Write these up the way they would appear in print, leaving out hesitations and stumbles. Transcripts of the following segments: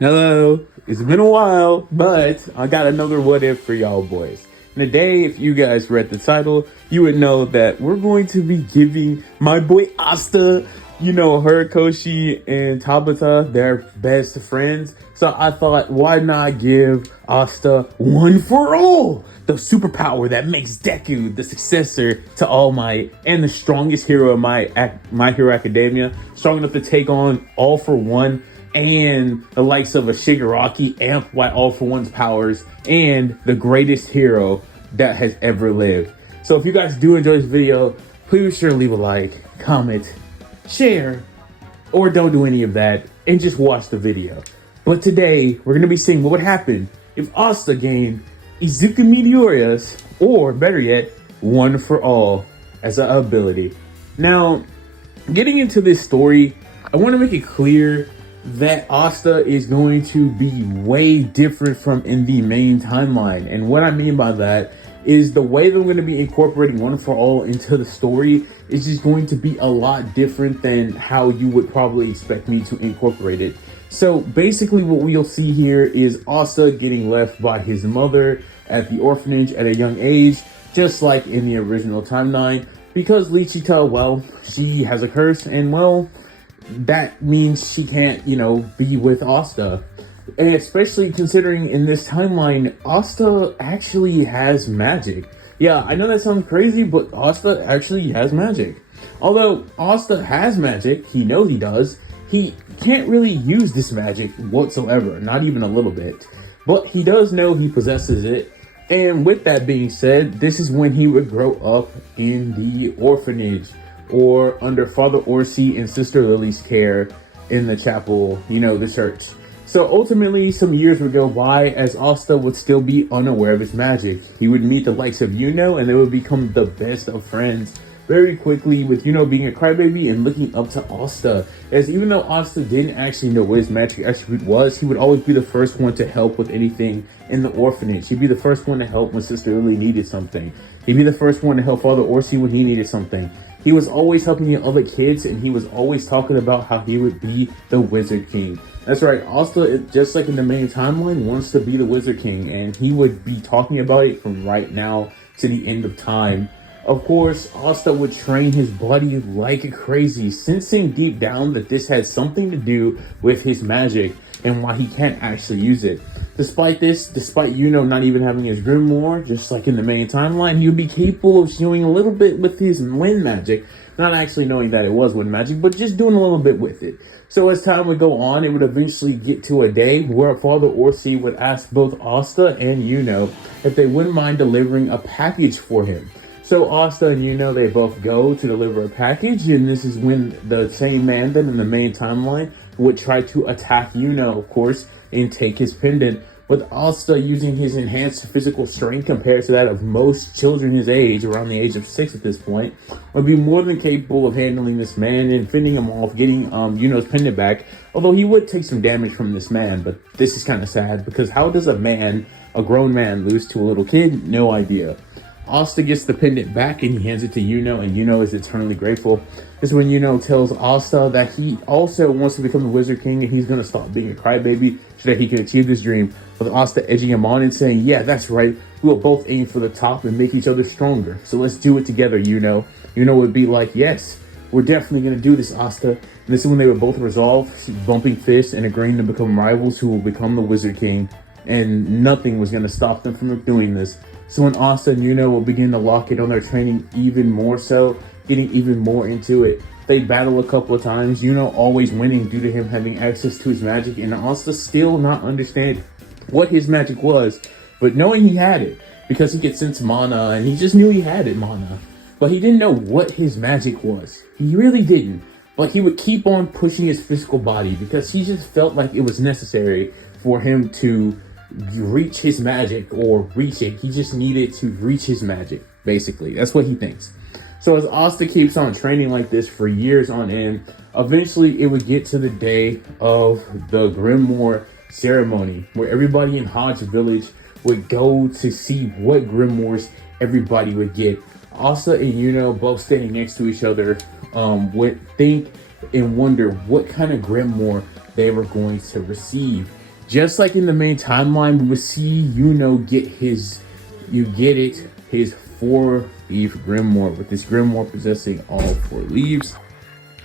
Hello, it's been a while, but I got another what if for y'all boys. And today, if you guys read the title, you would know that we're going to be giving my boy Asta, her, Koshi, and Tabata, their best friends. So I thought, why not give Asta One for All, the superpower that makes Deku the successor to All Might and the strongest hero of My Hero Academia, strong enough to take on All for One and the likes of a Shigaraki, amplify All for One's powers, and the greatest hero that has ever lived. So if you guys do enjoy this video, please be sure to leave a like, comment, share, or don't do any of that and just watch the video. But today, we're going to be seeing what would happen if Asta gained Izuku Meteorius, or better yet, One for All as an ability. Now, getting into this story, I want to make it clear that Asta is going to be way different from in the main timeline. And what I mean by that is the way that I'm going to be incorporating One for All into the story is just going to be a lot different than how you would probably expect me to incorporate it. So basically what we'll see here is Asta getting left by his mother at the orphanage at a young age, just like in the original timeline, because Lichita, well, she has a curse, and well, that means she can't, be with Asta. And especially considering in this timeline, Asta actually has magic. Yeah, I know that sounds crazy, but Asta actually has magic. Although Asta has magic, he knows he does, he can't really use this magic whatsoever, not even a little bit. But he does know he possesses it. And with that being said, this is when he would grow up in the orphanage, or under Father Orsi and Sister Lily's care in the chapel, the church. So ultimately, some years would go by as Asta would still be unaware of his magic. He would meet the likes of and they would become the best of friends very quickly, with being a crybaby and looking up to Asta. As even though Asta didn't actually know what his magic attribute was, he would always be the first one to help with anything in the orphanage. He'd be the first one to help when Sister Lily needed something. He'd be the first one to help Father Orsi when he needed something. He was always helping the other kids, and he was always talking about how he would be the Wizard King. That's right, Asta, just like in the main timeline, wants to be the Wizard King, and he would be talking about it from right now to the end of time. Of course, Asta would train his body like crazy, sensing deep down that this had something to do with his magic and why he can't actually use it. Despite not even having his grimoire, just like in the main timeline, he would be capable of showing a little bit with his wind magic, not actually knowing that it was wind magic, but just doing a little bit with it. So as time would go on, it would eventually get to a day where Father Orsi would ask both Asta and if they wouldn't mind delivering a package for him. So Asta and they both go to deliver a package, and this is when the same man that in the main timeline would try to attack of course, and take his pendant. With Asta using his enhanced physical strength compared to that of most children his age, around the age of 6 at this point, would be more than capable of handling this man and fending him off, getting Yuno's pendant back. Although he would take some damage from this man, but this is kind of sad, because how does a grown man, lose to a little kid? No idea. Asta gets the pendant back and he hands it to and is eternally grateful. This is when tells Asta that he also wants to become the Wizard King, and he's going to stop being a crybaby so that he can achieve this dream. With Asta edging him on and saying, yeah, that's right, we will both aim for the top and make each other stronger. So let's do it together, would be like, yes, we're definitely going to do this, Asta. And this is when they would both resolve, bumping fists and agreeing to become rivals who will become the Wizard King. And nothing was going to stop them from doing this. So when Asta and will begin to lock in on their training even more so, getting even more into it. They battle a couple of times, always winning due to him having access to his magic, and Asta still not understand what his magic was, but knowing he had it, because he could sense mana, and he just knew he had it, mana. But he didn't know what his magic was. He really didn't. But he would keep on pushing his physical body, because he just felt like it was necessary for him to reach his magic, or reach it. He just needed to reach his magic, basically. That's what he thinks. So as Asta keeps on training like this for years on end, eventually it would get to the day of the Grimoire ceremony, where everybody in Hodge Village would go to see what grimoires everybody would get. Asta and both standing next to each other, would think and wonder what kind of grimoire they were going to receive. Just like in the main timeline, we would see get his, his 4-leaf Grimoire, with this Grimoire possessing all 4 leaves,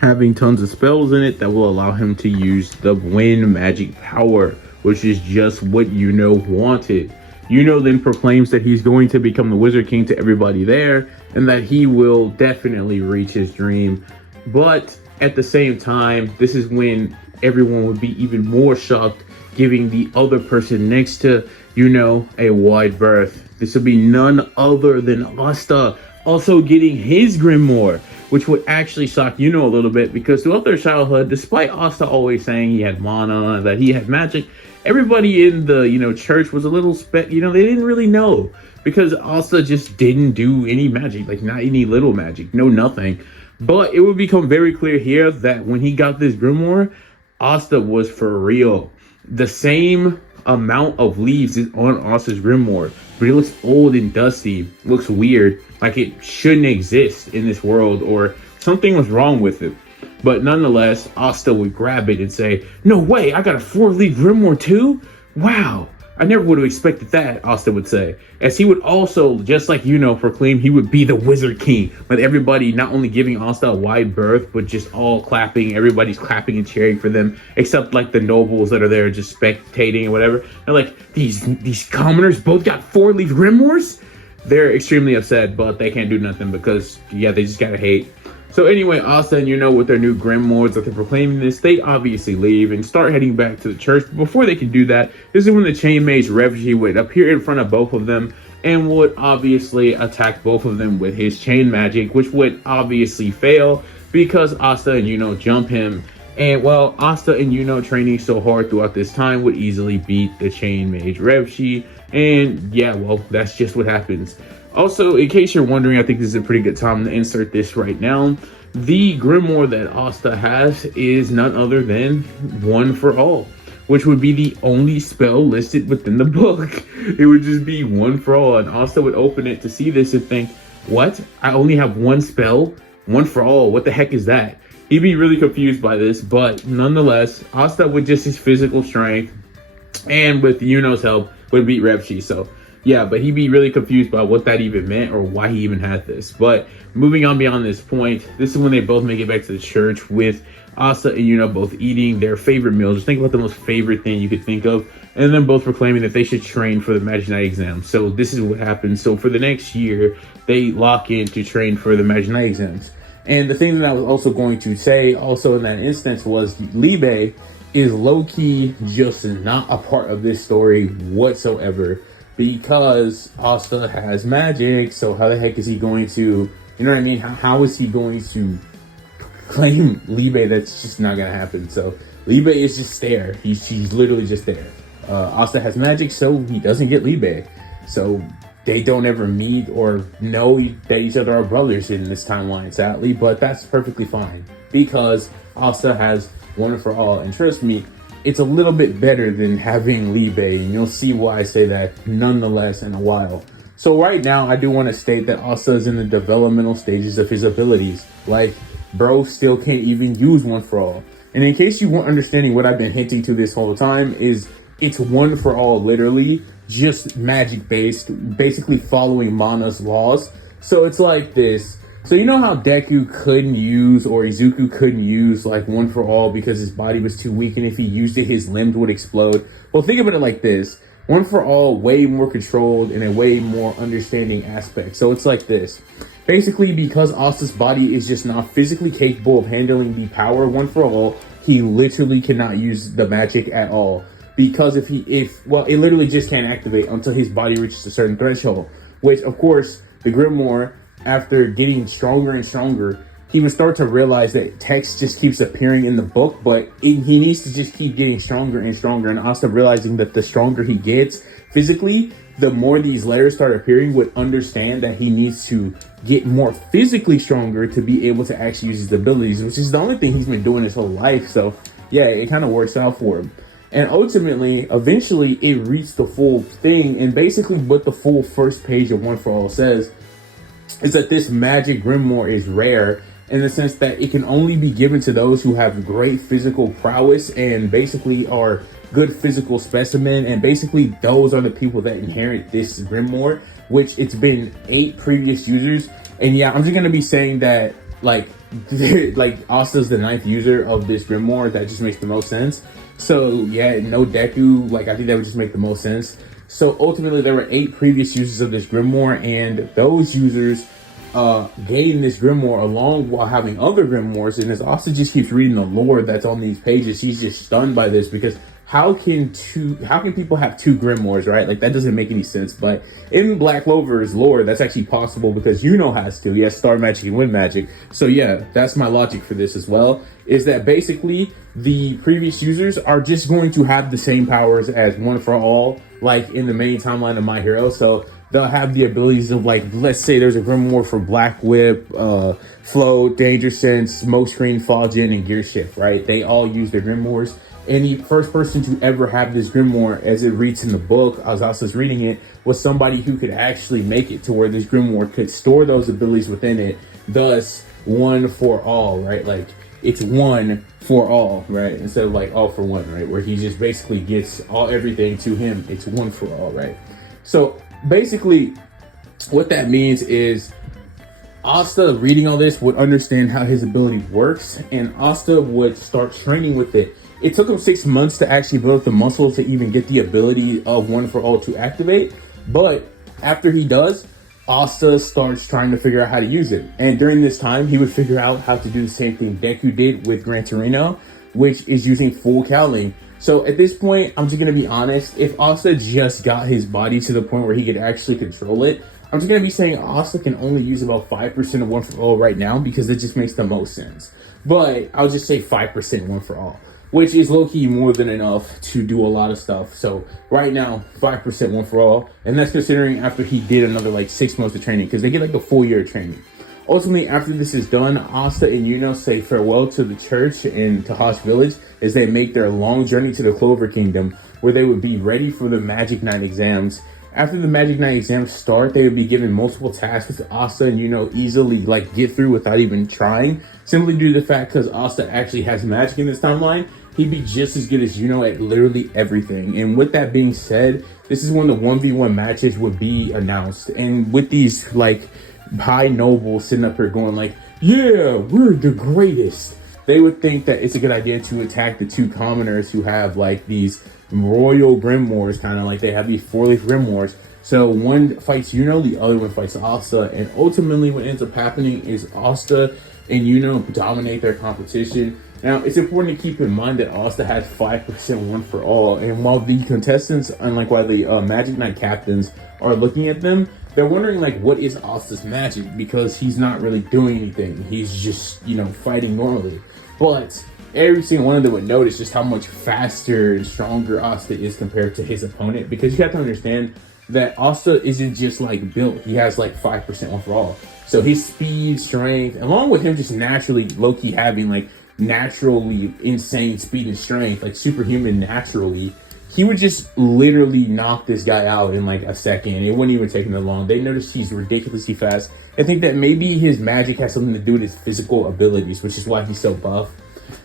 having tons of spells in it that will allow him to use the wind magic power, which is just what wanted. Then proclaims that he's going to become the Wizard King to everybody there, and that he will definitely reach his dream. But at the same time, this is when everyone would be even more shocked, giving the other person next to, a wide berth. This would be none other than Asta also getting his Grimoire, which would actually shock a little bit, because throughout their childhood, despite Asta always saying he had mana, that he had magic, everybody in the church was a little they didn't really know, because Asta just didn't do any magic, like not any little magic, no nothing. But it would become very clear here that when he got this Grimoire, Asta was for real. The same amount of leaves is on Asta's Grimoire, but it looks old and dusty, looks weird, like it shouldn't exist in this world, or something was wrong with it. But nonetheless, Asta would grab it and say, "No way, I got a 4-leaf Grimoire too? Wow, I never would have expected that," Asta would say. As he would also, just like proclaim he would be the Wizard King, with everybody not only giving Asta a wide berth, but just all clapping. Everybody's clapping and cheering for them, except like the nobles that are there just spectating or whatever. They're like, these commoners both got 4-leaf Grimoires? They're extremely upset, but they can't do nothing because, yeah, they just gotta hate. So anyway, Asta and with their new Grimoires that they're proclaiming this, they obviously leave and start heading back to the church. But before they can do that, this is when the Chain Mage Refugee would appear in front of both of them and would obviously attack both of them with his chain magic, which would obviously fail because Asta and jump him. And well, Asta and training so hard throughout this time would easily beat the Chain Mage Refugee. And yeah, well, that's just what happens. Also, in case you're wondering, I think this is a pretty good time to insert this right now. The Grimoire that Asta has is none other than One for All, which would be the only spell listed within the book. It would just be One for All, and Asta would open it to see this and think, what? I only have one spell? One for All, what the heck is that? He'd be really confused by this, but nonetheless, Asta with just his physical strength and with Yuno's help would beat Refshi. So yeah, but he'd be really confused by what that even meant or why he even had this. But moving on beyond this point, this is when they both make it back to the church with Asta and both eating their favorite meals. Just think about the most favorite thing you could think of, and then both proclaiming that they should train for the Magic Knight exam. So this is what happens. So for the next year, they lock in to train for the Magic Knight exams. And the thing that I was also going to say also in that instance was Libe is low-key just not a part of this story whatsoever, because Asta has magic. So how the heck is he going to, you know what I mean? How is he going to claim Libe? That's just not gonna happen. So Libe is just there. He's literally just there. Asta has magic, so he doesn't get Libe. So they don't ever meet or know that each other are brothers in this timeline, sadly. But that's perfectly fine because Asta has One for All, and trust me, it's a little bit better than having Libe, and you'll see why I say that nonetheless in a while. So right now, I do want to state that Asta is in the developmental stages of his abilities. Like, bro still can't even use One for All. And in case you weren't understanding what I've been hinting to this whole time, is it's One for All, literally, just magic based, basically following Mana's laws. So it's like this. So you know how Deku couldn't use, or Izuku couldn't use, like, One for All because his body was too weak, and if he used it, his limbs would explode? Well, think about it like this. One for All, way more controlled and a way more understanding aspect. So it's like this. Basically, because Asta's body is just not physically capable of handling the power of One for All, he literally cannot use the magic at all. Because it literally just can't activate until his body reaches a certain threshold. Which, of course, the Grimoire, after getting stronger and stronger, he would start to realize that text just keeps appearing in the book, but he needs to just keep getting stronger and stronger. And Asta, realizing that the stronger he gets physically, the more these letters start appearing, would understand that he needs to get more physically stronger to be able to actually use his abilities, which is the only thing he's been doing his whole life. So yeah, it kind of works out for him. And ultimately, eventually, it reached the full thing. And basically what the full first page of One for All says is that this magic Grimoire is rare, in the sense that it can only be given to those who have great physical prowess and basically are good physical specimen, and basically those are the people that inherit this grimoire, which it's been 8 previous users. And yeah, I'm just gonna be saying that like like Asta's the 9th user of this grimoire. That just makes the most sense. So yeah, no Deku, like I think that would just make the most sense. So ultimately there were 8 previous users of this grimoire, and those users gained this grimoire along while having other grimoires. And as Asta just keeps reading the lore that's on these pages, he's just stunned by this, because how can people have 2 grimoires, right? Like that doesn't make any sense. But in Black Clover's lore, that's actually possible, because has to. He has Star Magic and Wind Magic. So yeah, that's my logic for this as well, is that basically the previous users are just going to have the same powers as One for All, like in the main timeline of My Hero. So they'll have the abilities of, like, let's say there's a grimoire for Black Whip, Float, Danger Sense, Smoke Screen, Fall Gen, and Gear Shift, right? They all use their grimoires. And the first person to ever have this grimoire, as it reads in the book, as I was reading it, was somebody who could actually make it to where this grimoire could store those abilities within it. Thus, one for all, right? Like, it's one for all, right? Instead of like all for one, right? Where he just basically gets everything to him. It's one for all, right? So basically, what that means is Asta, reading all this, would understand how his ability works, and Asta would start training with it. It took him 6 months to actually build up the muscles to even get the ability of One for All to activate. But after he does, Asta starts trying to figure out how to use it. And during this time, he would figure out how to do the same thing Deku did with Gran Torino, which is using full cowling. So at this point, I'm just going to be honest. If Asta just got his body to the point where he could actually control it, I'm just going to be saying Asta can only use about 5% of One for All right now, because it just makes the most sense. But I'll just say 5% One for All, which is low-key more than enough to do a lot of stuff. So right now, 5% One for All, and that's considering after he did another like 6 months of training, because they get like a full year of training. Ultimately, after this is done, Asta and Yuno say farewell to the church and to Hosh Village as they make their long journey to the Clover Kingdom, where they would be ready for the Magic Knight exams. After the Magic Knight exams start, they would be given multiple tasks which Asta and Yuno easily like get through without even trying, simply due to the fact because Asta actually has magic in this timeline. He'd be just as good as Yuno at literally everything. And with that being said, this is when the 1v1 matches would be announced. And with these like high nobles sitting up here going like, yeah, we're the greatest, they would think that it's a good idea to attack the 2 commoners who have like these royal grimoires, kind of like they have these 4-leaf grimoires. So one fights Yuno, the other one fights Asta, and ultimately what ends up happening is Asta and Yuno dominate their competition. Now, it's important to keep in mind that Asta has 5% One for All, and while the contestants, unlike while the Magic Knight captains are looking at them, they're wondering, like, what is Asta's magic? Because he's not really doing anything. He's just, fighting normally. But every single one of them would notice just how much faster and stronger Asta is compared to his opponent, because you have to understand that Asta isn't just, like, built. He has, like, 5% One for All. So his speed, strength, along with him just naturally, low-key having, like, naturally insane speed and strength, like superhuman naturally, he would just literally knock this guy out in like a second. It wouldn't even take him that long. They noticed he's ridiculously fast. I think that maybe his magic has something to do with his physical abilities, which is why he's so buff.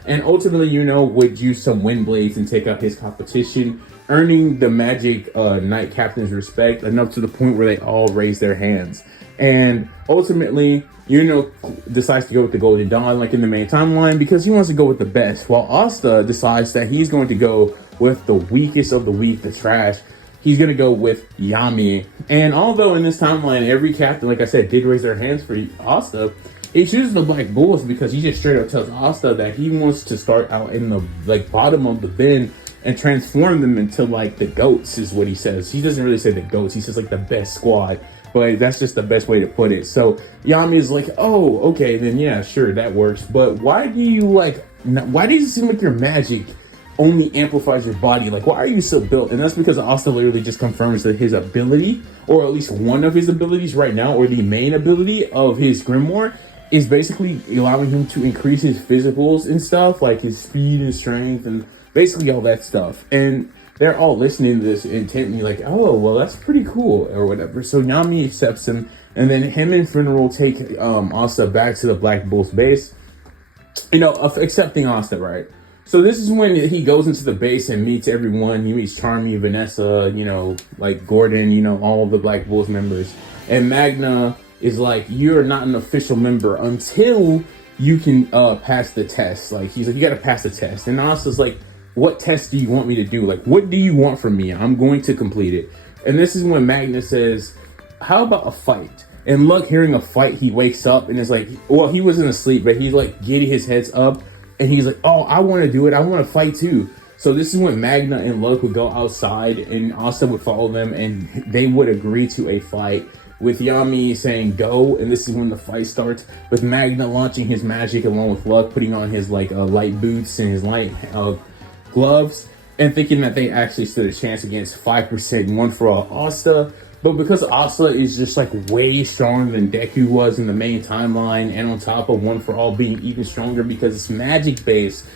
And ultimately, would use some wind blades and take out his competition, earning the Magic Knight captain's respect enough to the point where they all raise their hands. And ultimately, decides to go with the Golden Dawn, like in the main timeline, because he wants to go with the best, while Asta decides that he's going to go with the weakest of the weak, the trash. He's going to go with Yami. And although in this timeline, every captain, like I said, did raise their hands for Asta, he chooses the Black Bulls because he just straight up tells Asta that he wants to start out in the like bottom of the bin and transform them into like the goats, is what he says. He doesn't really say the goats, he says like the best squad. But that's just the best way to put it. So Yami is like, oh, okay, then yeah, sure, that works. But why does it seem like your magic only amplifies your body? Like, why are you so built? And that's because Asta literally just confirms that his ability, or at least one of his abilities right now, or the main ability of his grimoire, is basically allowing him to increase his physicals and stuff, like his speed and strength and basically all that stuff. And they're all listening to this intently, like, oh, well, that's pretty cool, or whatever. So Yami accepts him, and then him and Funeral take Asta back to the Black Bull's base. Accepting Asta, right? So this is when he goes into the base and meets everyone. He meets Charmy, Vanessa, you know, like Gordon, you know, all of the Black Bulls members. And Magna is like, you're not an official member until you can pass the test. Like, he's like, you got to pass the test. And Asta's like, what test do you want me to do? Like, what do you want from me? I'm going to complete it. And this is when Magna says, how about a fight? And Luck, hearing a fight, he wakes up and is like, well, he wasn't asleep, but he's like getting his heads up. And he's like, oh, I want to do it. I want to fight too. So this is when Magna and Luck would go outside and Asta would follow them and they would agree to a fight with Yami saying go. And this is when the fight starts with Magna launching his magic along with Luck, putting on his like light boots and his light gloves and thinking that they actually stood a chance against 5% one for all Asta. But because Asta is just like way stronger than Deku was in the main timeline, and on top of One for All being even stronger because it's magic based,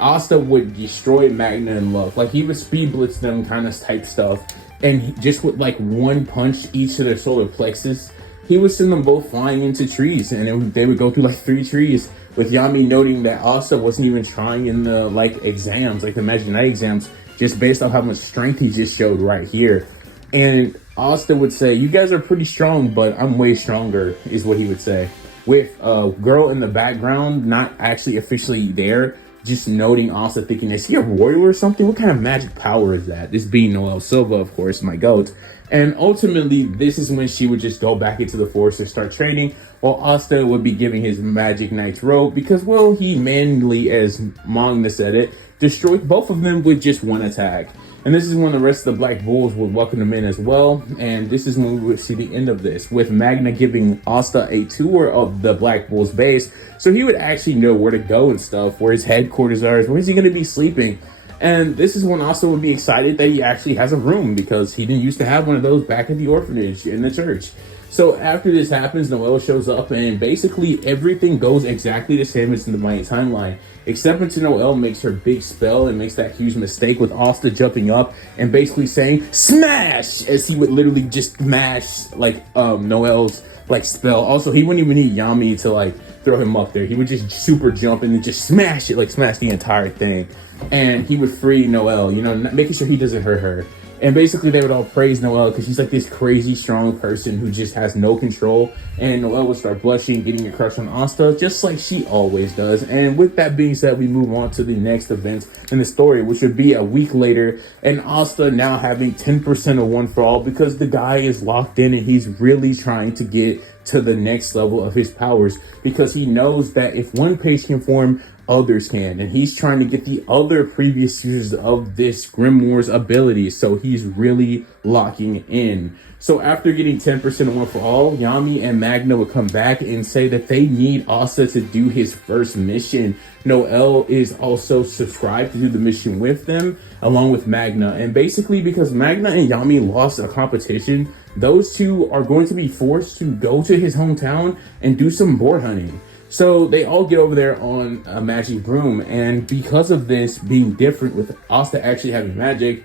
Asta would destroy Magna and Luck. Like, he would speed blitz them kind of type stuff, and just with like one punch each of their solar plexus, he would send them both flying into trees, and they would go through like 3 trees. With Yami noting that Asta wasn't even trying in the like exams, like the Magic Knight exams, just based on how much strength he just showed right here. And Asta would say, you guys are pretty strong, but I'm way stronger, is what he would say. With a girl in the background, not actually officially there, just noting Asta, thinking, is he a royal or something? What kind of magic power is that? This being Noelle Silva, of course, my goat. And ultimately, this is when she would just go back into the forest and start training, while Asta would be giving his Magic Knight's robe because, well, he manly, as Manga said it, destroyed both of them with just one attack. And this is when the rest of the Black Bulls would welcome him in as well. And this is when we would see the end of this, with Magna giving Asta a tour of the Black Bulls base. So he would actually know where to go and stuff, where his headquarters are, where is he going to be sleeping. And this is when Asta would be excited that he actually has a room, because he didn't used to have one of those back at the orphanage in the church. So after this happens, Noelle shows up, and basically everything goes exactly the same as in the main timeline, except until Noelle makes her big spell and makes that huge mistake with Asta jumping up and basically saying smash, as he would literally just smash like Noelle's like spell. Also, he wouldn't even need Yami to like throw him up there. He would just super jump and then just smash it, like smash the entire thing. And he would free Noelle, you know, making sure he doesn't hurt her. And basically they would all praise Noelle because she's like this crazy strong person who just has no control. And Noelle would start blushing, getting a crush on Asta, just like she always does. And with that being said, we move on to the next event in the story, which would be a week later. And Asta now having 10% of One for All because the guy is locked in and he's really trying to get to the next level of his powers, because he knows that if one page can form, others can, and he's trying to get the other previous users of this Grimoire's ability, so he's really locking in. So after getting 10% of One for All, Yami and Magna would come back and say that they need Asta to do his first mission. Noelle is also subscribed to do the mission with them, along with Magna. And basically, because Magna and Yami lost a competition, those two are going to be forced to go to his hometown and do some boar hunting. So they all get over there on a magic broom, and because of this being different with Asta actually having magic,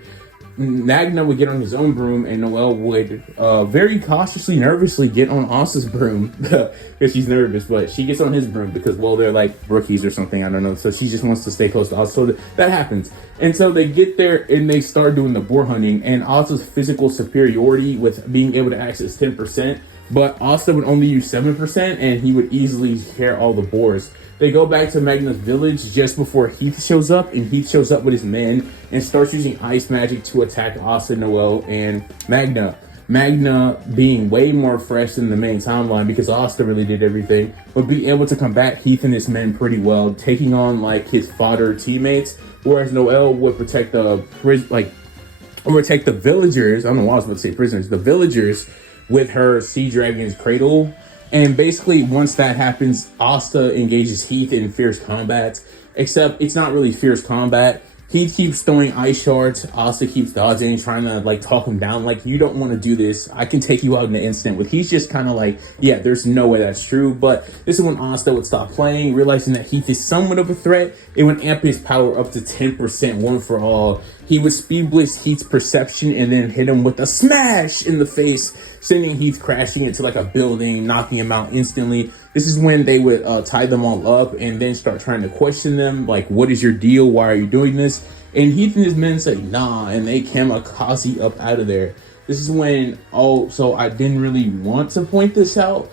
Magna would get on his own broom and Noelle would very cautiously, nervously get on Asta's broom because she's nervous, but she gets on his broom because, well, they're like rookies or something, I don't know, so she just wants to stay close to Asta, so that happens. And so they get there and they start doing the boar hunting, and Asta's physical superiority with being able to access 10%, but Asta would only use 7%, and he would easily share all the boars. They go back to Magna's village just before Heath shows up, and Heath shows up with his men and starts using ice magic to attack Asta, Noelle, and Magna. Magna, being way more fresh than the main timeline because Asta really did everything, would be able to combat Heath and his men pretty well, taking on like his fodder teammates, whereas Noelle would protect the villagers. I don't know why I was about to say prisoners, the villagers, with her Sea Dragon's cradle. And basically, once that happens, Asta engages Heath in fierce combat, except it's not really fierce combat. Heath keeps throwing ice shards, Asta keeps dodging, trying to like talk him down, like, you don't want to do this, I can take you out in an instant. With Heath just kind of like, yeah, there's no way that's true. But this is when Asta would stop playing, realizing that Heath is somewhat of a threat. It would amp his power up to 10% One for All, he would speed blitz Heath's perception and then hit him with a smash in the face, sending Heath crashing into like a building, knocking him out instantly. This is when they would tie them all up and then start trying to question them, like, what is your deal? Why are you doing this? And Heath and his men say, nah, and they kamikaze up out of there. This is when, so I didn't really want to point this out,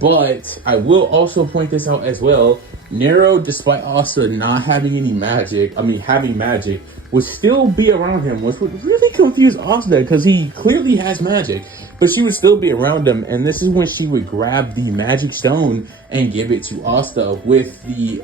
but I will also point this out as well. Nero, despite Asta not having any magic, having magic, would still be around him, which would really confuse Asta because he clearly has magic, but she would still be around him. And this is when she would grab the magic stone and give it to Asta, with the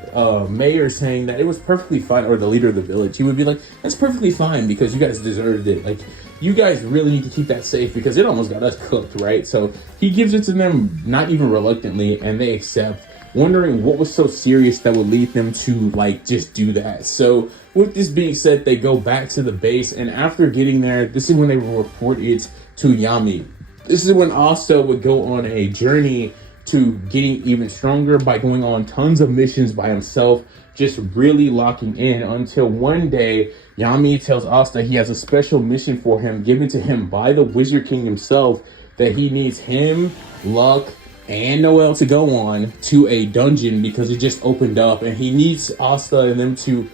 mayor saying that it was perfectly fine, or the leader of the village. He would be like, that's perfectly fine because you guys deserved it. Like, you guys really need to keep that safe because it almost got us cooked, right? So he gives it to them, not even reluctantly, and they accept, wondering what was so serious that would lead them to like just do that. So with this being said, they go back to the base, and after getting there, this is when they will report it to Yami. This is when Asta would go on a journey to getting even stronger by going on tons of missions by himself, just really locking in, until one day Yami tells Asta he has a special mission for him given to him by the Wizard King himself, that he needs him, Luck, and Noelle to go on to a dungeon because it just opened up, and he needs Asta and them to,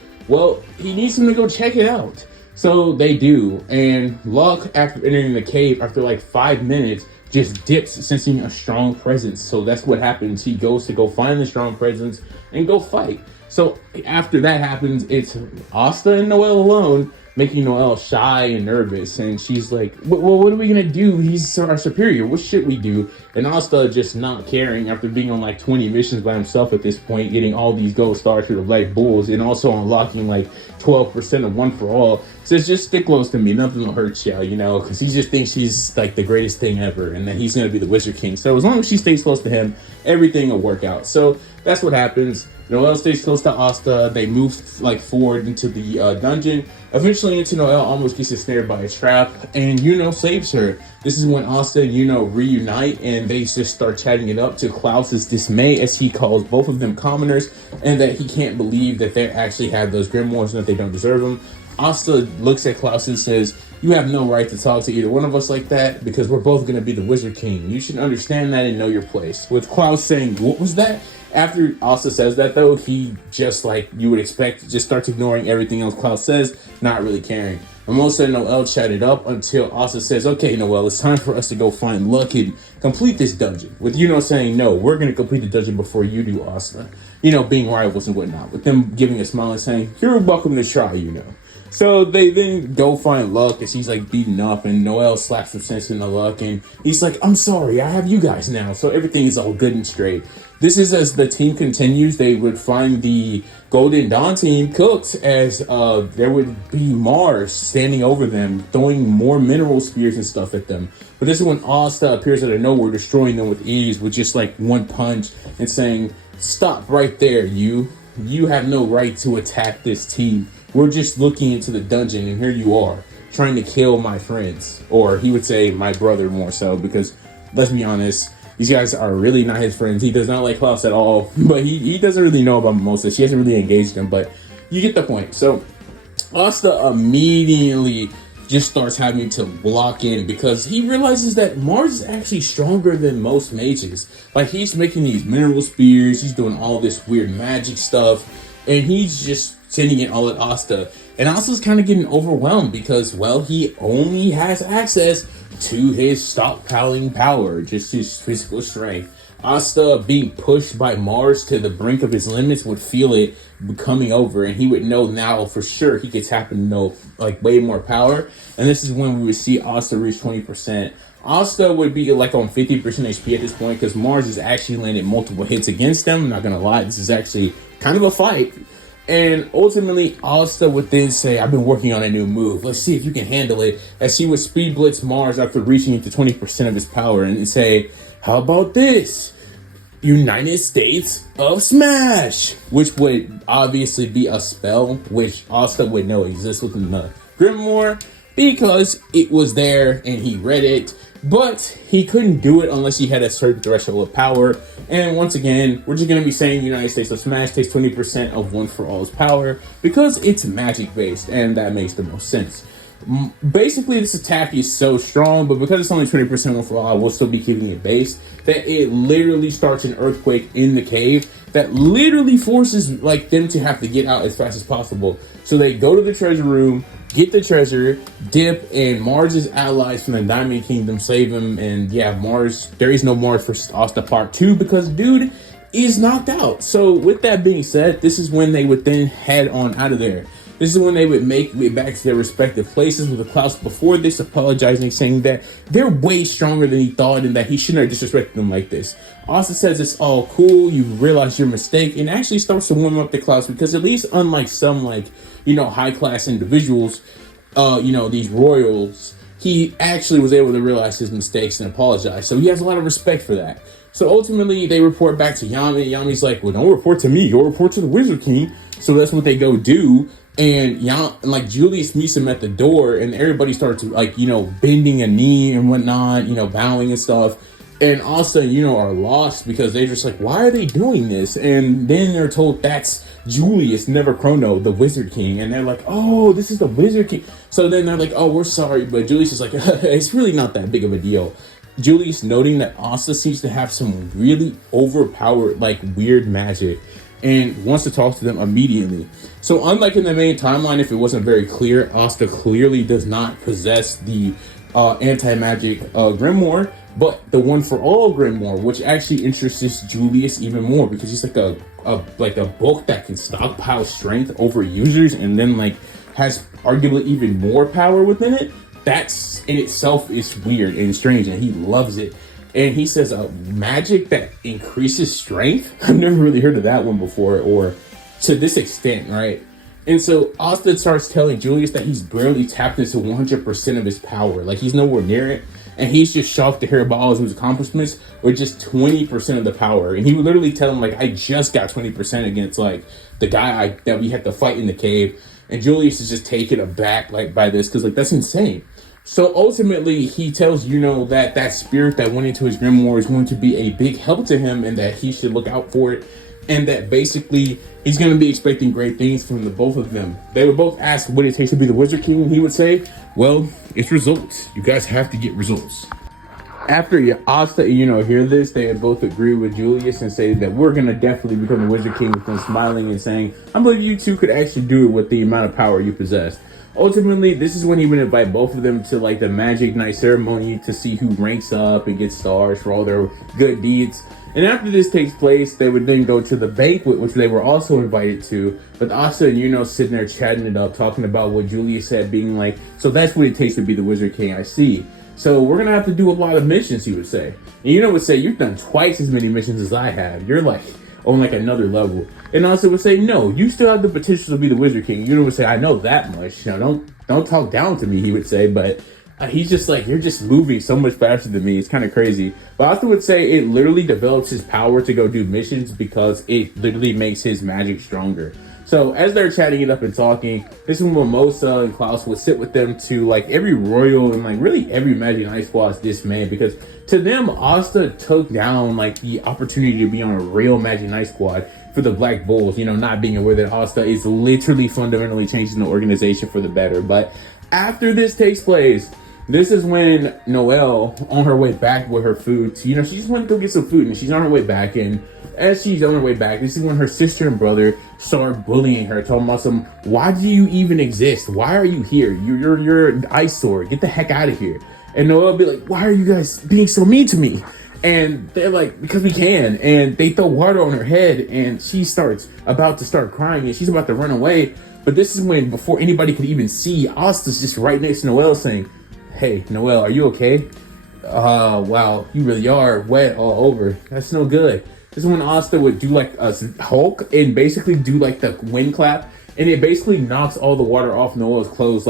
he needs them to go check it out. So they do, and Luck, after entering the cave, after like 5 minutes, just dips, sensing a strong presence. So that's what happens. He goes to go find the strong presence and go fight. So after that happens, it's Asta and Noelle alone, making Noelle shy and nervous. And she's like, well, what are we gonna do? He's our superior. What should we do? And Asta, just not caring, after being on like 20 missions by himself at this point, getting all these gold stars through the Black Bulls, and also unlocking like 12% of One for All, says, just stick close to me. Nothing will hurt you, because he just thinks she's like the greatest thing ever, and that he's gonna be the Wizard King. So as long as she stays close to him, everything will work out. So that's what happens. Noelle stays close to Asta. They move like forward into the dungeon. Eventually, Noelle almost gets ensnared by a trap, and saves her. This is when Asta and reunite, and they just start chatting it up, to Klaus's dismay, as he calls both of them commoners, and that he can't believe that they actually have those grimoires and that they don't deserve them. Asta looks at Klaus and says, you have no right to talk to either one of us like that, because we're both going to be the Wizard King. You should understand that and know your place. With Klaus saying, what was that? After Asta says that, though, he just, like you would expect, just starts ignoring everything else Klaus says, not really caring. Mimosa and Noelle chat it up until Asta says, okay, Noelle, it's time for us to go find Luck and complete this dungeon. With saying, no, we're going to complete the dungeon before you do, Asta. Being rivals and whatnot. With them giving a smile and saying, you're welcome to try, So they then go find Luck as he's like beaten up, and Noelle slaps some sense into Luck, and he's like, I'm sorry, I have you guys now. So everything is all good and straight. This is as the team continues. They would find the Golden Dawn team cooked, as there would be Mars standing over them, throwing more mineral spears and stuff at them. But this is when Asta appears out of nowhere, destroying them with ease with just like one punch, and saying, stop right there, you have no right to attack this team. We're just looking into the dungeon, and here you are, trying to kill my friends. Or he would say my brother, more so, because let's be honest, these guys are really not his friends. He does not like Klaus at all, but he doesn't really know about Mimosa. She hasn't really engaged him, but you get the point. So Asta immediately just starts having to block in, because he realizes that Mars is actually stronger than most mages. Like, he's making these mineral spears, he's doing all this weird magic stuff, and he's just sending it all at Asta. And Asta's kind of getting overwhelmed because, he only has access to his stockpiling power, just his physical strength. Asta, being pushed by Mars to the brink of his limits, would feel it coming over, and he would know now for sure he could tap into way more power. And this is when we would see Asta reach 20%. Asta would be like on 50% HP at this point, because Mars has actually landed multiple hits against them. I'm not gonna lie, this is actually kind of a fight. And ultimately, Asta would then say, I've been working on a new move. Let's see if you can handle it. As he would speed blitz Mars after reaching into 20% of his power, and say, how about this? United States of Smash! Which would obviously be a spell, which Asta would know exists within the Grimoire, because it was there and he read it. But he couldn't do it unless he had a certain threshold of power. And once again, we're just going to be saying United States of Smash takes 20% of One For All's power because it's magic based, and that makes the most sense. Basically, this attack is so strong, but because it's only 20% One For All, I will still be keeping it based, that it literally starts an earthquake in the cave that literally forces like them to have to get out as fast as possible. So they go to the treasure room, get the treasure, dip, and Mars' allies from the Diamond Kingdom save him. And yeah, Mars, there is no Mars for Asta Part 2 because dude is knocked out. So with that being said, this is when they would then head on out of there. This is when they would make it back to their respective places, with Klaus before this apologizing, saying that they're way stronger than he thought and that he shouldn't have disrespected them like this. Asta says it's all cool, you realize your mistake, and actually starts to warm up to Klaus because at least unlike some high class individuals, these royals, he actually was able to realize his mistakes and apologize. So he has a lot of respect for that. So ultimately they report back to Yami. Yami's like, well, don't report to me, you'll report to the Wizard King. So that's what they go do. And Julius meets him at the door, and everybody starts bending a knee and whatnot, bowing and stuff. And Asta and are lost because they're just like, why are they doing this? And then they're told that's Julius Neverchrono, the Wizard King. And they're like, oh, this is the Wizard King. So then they're like, oh, we're sorry. But Julius is like, it's really not that big of a deal. Julius, noting that Asta seems to have some really overpowered, weird magic, and wants to talk to them immediately. So unlike in the main timeline, if it wasn't very clear, Asta clearly does not possess the anti-magic grimoire, but the One For All grimoire, which actually interests Julius even more because he's like a book that can stockpile strength over users and then has arguably even more power within it. That's in itself is weird and strange, and he loves it. And he says magic that increases strength. I've never really heard of that one before, or to this extent, right? And so Asta starts telling Julius that he's barely tapped into 100% of his power. Like, he's nowhere near it. And he's just shocked to hear about all of his accomplishments with just 20% of the power. And he would literally tell him, I just got 20% against, the guy that we had to fight in the cave. And Julius is just taken aback, by this, because, that's insane. So ultimately, he tells that that spirit that went into his grimoire is going to be a big help to him and that he should look out for it. And that basically he's going to be expecting great things from the both of them. They would both ask what it takes to be the Wizard King. And he would say, well, it's results. You guys have to get results. After Asta hear this, they would both agree with Julius and say that we're going to definitely become the Wizard King, with them smiling and saying, I believe you two could actually do it with the amount of power you possess. Ultimately, this is when he would invite both of them to the Magic Night ceremony to see who ranks up and gets stars for all their good deeds. And after this takes place, they would then go to the banquet, which they were also invited to. But Asta and sitting there chatting it up, talking about what Julius said, being like, so that's what it takes to be the Wizard King, I see. So we're going to have to do a lot of missions, he would say. And would say, you've done twice as many missions as I have. You're on another level. And Asta would say, no, you still have the potential to be the Wizard King. Would say, I know that much. Don't talk down to me, he would say. But he's just you're just moving so much faster than me. It's kind of crazy. But Asta would say it literally develops his power to go do missions because it literally makes his magic stronger. So as they're chatting it up and talking, this is when Mimosa and Klaus would sit with them to every royal and really every Magic Night Squad's dismay, because to them, Asta took down the opportunity to be on a real Magic Night Squad for the Black Bulls, not being aware that Asta is literally fundamentally changing the organization for the better. But after this takes place, this is when Noelle, on her way back with her food, she just went to go get some food, and she's on her way back, and as she's on her way back, this is when her sister and brother start bullying her, talking about why do you even exist? Why are you here? You're an eyesore. Get the heck out of here. And Noelle will be like, why are you guys being so mean to me? And they're like, because we can. And they throw water on her head, and she starts about to start crying, and she's about to run away. But this is when, before anybody could even see, Asta's just right next to Noelle saying, hey, Noelle, are you okay? Wow, you really are wet all over. That's no good. This is when Asta would do a Hulk and basically do the wind clap, and it basically knocks all the water off Noelle's clothes,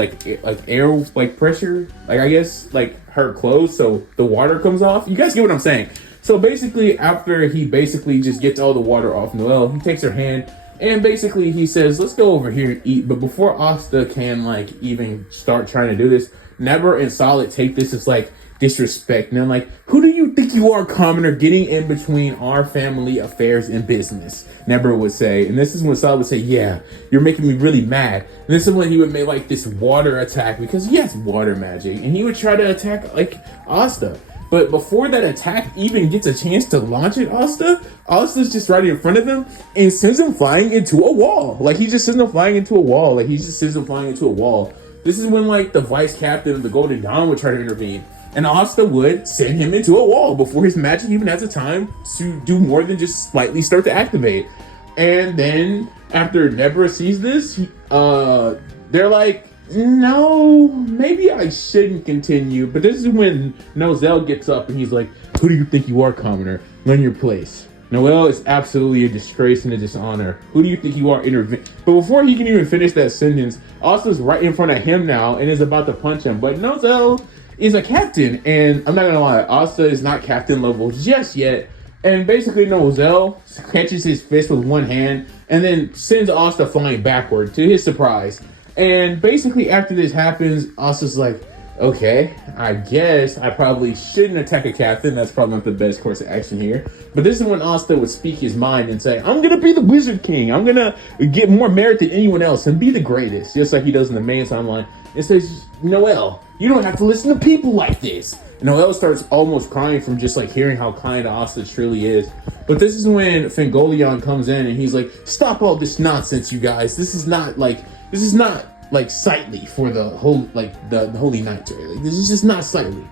air pressure, I guess her clothes, so the water comes off. You guys get what I'm saying? So basically, after he basically just gets all the water off Noelle, he takes her hand and basically he says, let's go over here and eat. But before Asta can even start trying to do this, Never and Solid take this as like disrespect. And I'm like, who do you think you are, commoner, getting in between our family affairs and business? Never would say. And this is when Solid would say, yeah, you're making me really mad. And this is when he would make like this water attack because he has water magic. And he would try to attack like Asta. But before that attack even gets a chance to launch at Asta, Asta's just right in front of him and sends him flying into a wall. Like, he just sends him flying into a wall. Like, he just sends him flying into a wall. This is when, like, the vice captain of the Golden Dawn would try to intervene. And Asta would send him into a wall before his magic even has a time to do more than just slightly start to activate. And then, after Nebra sees this, they're like, no, maybe I shouldn't continue. But this is when Nozel gets up and he's like, who do you think you are, commoner? Learn your place. Noel is absolutely a disgrace and a dishonor. Who do you think you are? But before he can even finish that sentence, Asta's right in front of him now and is about to punch him. But Nozel is a captain, and I'm not gonna lie, Asta is not captain level just yet. And basically Nozel catches his fist with one hand and then sends Asta flying backward to his surprise. And basically after this happens, Asta's like, okay, I guess I probably shouldn't attack a captain. That's probably not the best course of action here. But this is when Asta would speak his mind and say, I'm gonna be the Wizard King. I'm gonna get more merit than anyone else and be the greatest, just like he does in the main timeline. It says, Noel, you don't have to listen to people like this. And Noel starts almost crying from just like hearing how kind Asta truly is. But this is when Fingolion comes in and he's like, stop all this nonsense, you guys. This is not like sightly for the whole, like the Holy Knights, right? Like, this is just not sightly.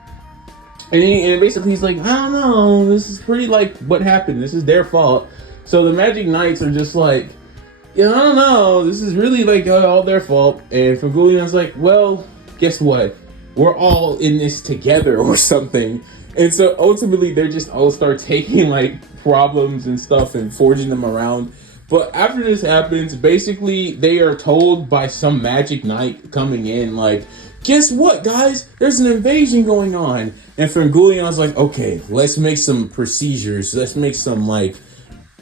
And basically he's like, I don't know, this is pretty like what happened. This is their fault. So the Magic Knights are just like, yeah, I don't know, this is really like all their fault. And Fingolion's like, well, guess what? We're all in this together or something. And so ultimately they just all start taking like problems and stuff and forging them around. But after this happens, basically they are told by some Magic Knight coming in, like, guess what, guys? There's an invasion going on. And Fingolion's like, okay, let's make some procedures. Let's make some like